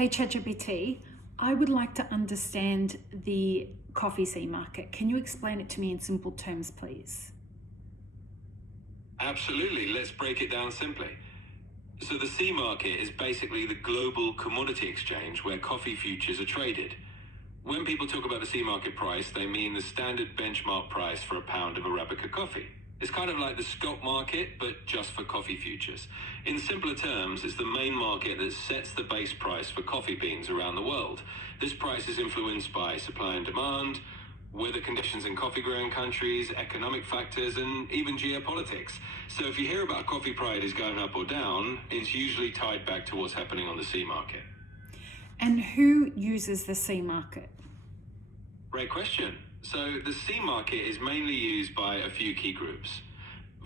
Hey ChatGPT, I would like to understand the coffee C market. Can you explain it to me in simple terms, please? Absolutely. Let's break it down simply. So the C market is basically the global commodity exchange where coffee futures are traded. When people talk about the C market price, they mean the standard benchmark price for a pound of Arabica coffee. It's kind of like the stock market, but just for coffee futures. In simpler terms, it's the main market that sets the base price for coffee beans around the world. This price is influenced by supply and demand, weather conditions in coffee growing countries, economic factors, and even geopolitics. So if you hear about coffee prices going up or down, it's usually tied back to what's happening on the C market. And who uses the C market? Great question. So the C market is mainly used by a few key groups.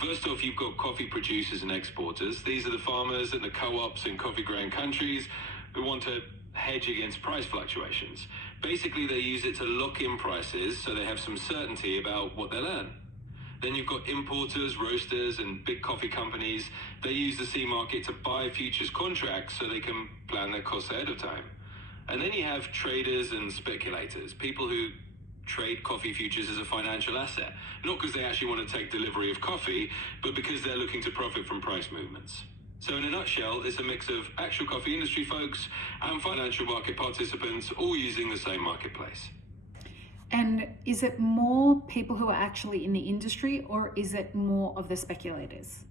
First off, you've got coffee producers and exporters. These are the farmers and the co-ops in coffee growing countries who want to hedge against price fluctuations. Basically, they use it to lock in prices so they have some certainty about what they'll earn. Then you've got importers, roasters, and big coffee companies. They use the C market to buy futures contracts so they can plan their costs ahead of time. And then you have traders and speculators, people who trade coffee futures as a financial asset, not because they actually want to take delivery of coffee, but because they're looking to profit from price movements. So in a nutshell, it's a mix of actual coffee industry folks and financial market participants all using the same marketplace. And is it more people who are actually in the industry, or is it more of the speculators?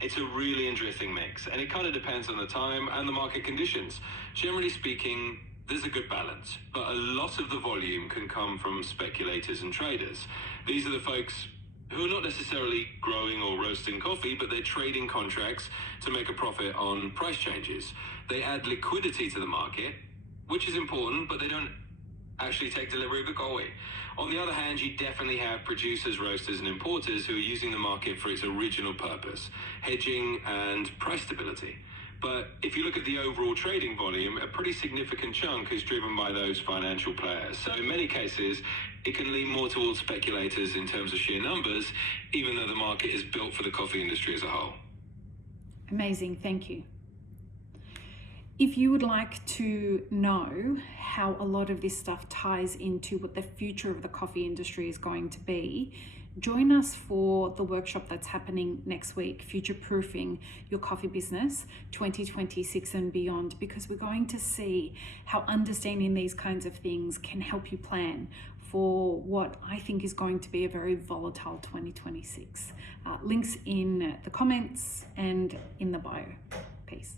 It's a really interesting mix, and it kind of depends on the time and the market conditions. Generally speaking, there's a good balance, but a lot of the volume can come from speculators and traders. These are the folks who are not necessarily growing or roasting coffee, but they're trading contracts to make a profit on price changes. They add liquidity to the market, which is important, but they don't actually take delivery of the coffee. On the other hand, you definitely have producers, roasters, and importers who are using the market for its original purpose, hedging and price stability. But if you look at the overall trading volume, a pretty significant chunk is driven by those financial players. So in many cases, it can lean more towards speculators in terms of sheer numbers, even though the market is built for the coffee industry as a whole. Amazing, thank you. If you would like to know how a lot of this stuff ties into what the future of the coffee industry is going to be, join us for the workshop that's happening next week, Future Proofing Your Coffee Business 2026 and beyond, because we're going to see how understanding these kinds of things can help you plan for what I think is going to be a very volatile 2026. Links in the comments and in the bio. Peace.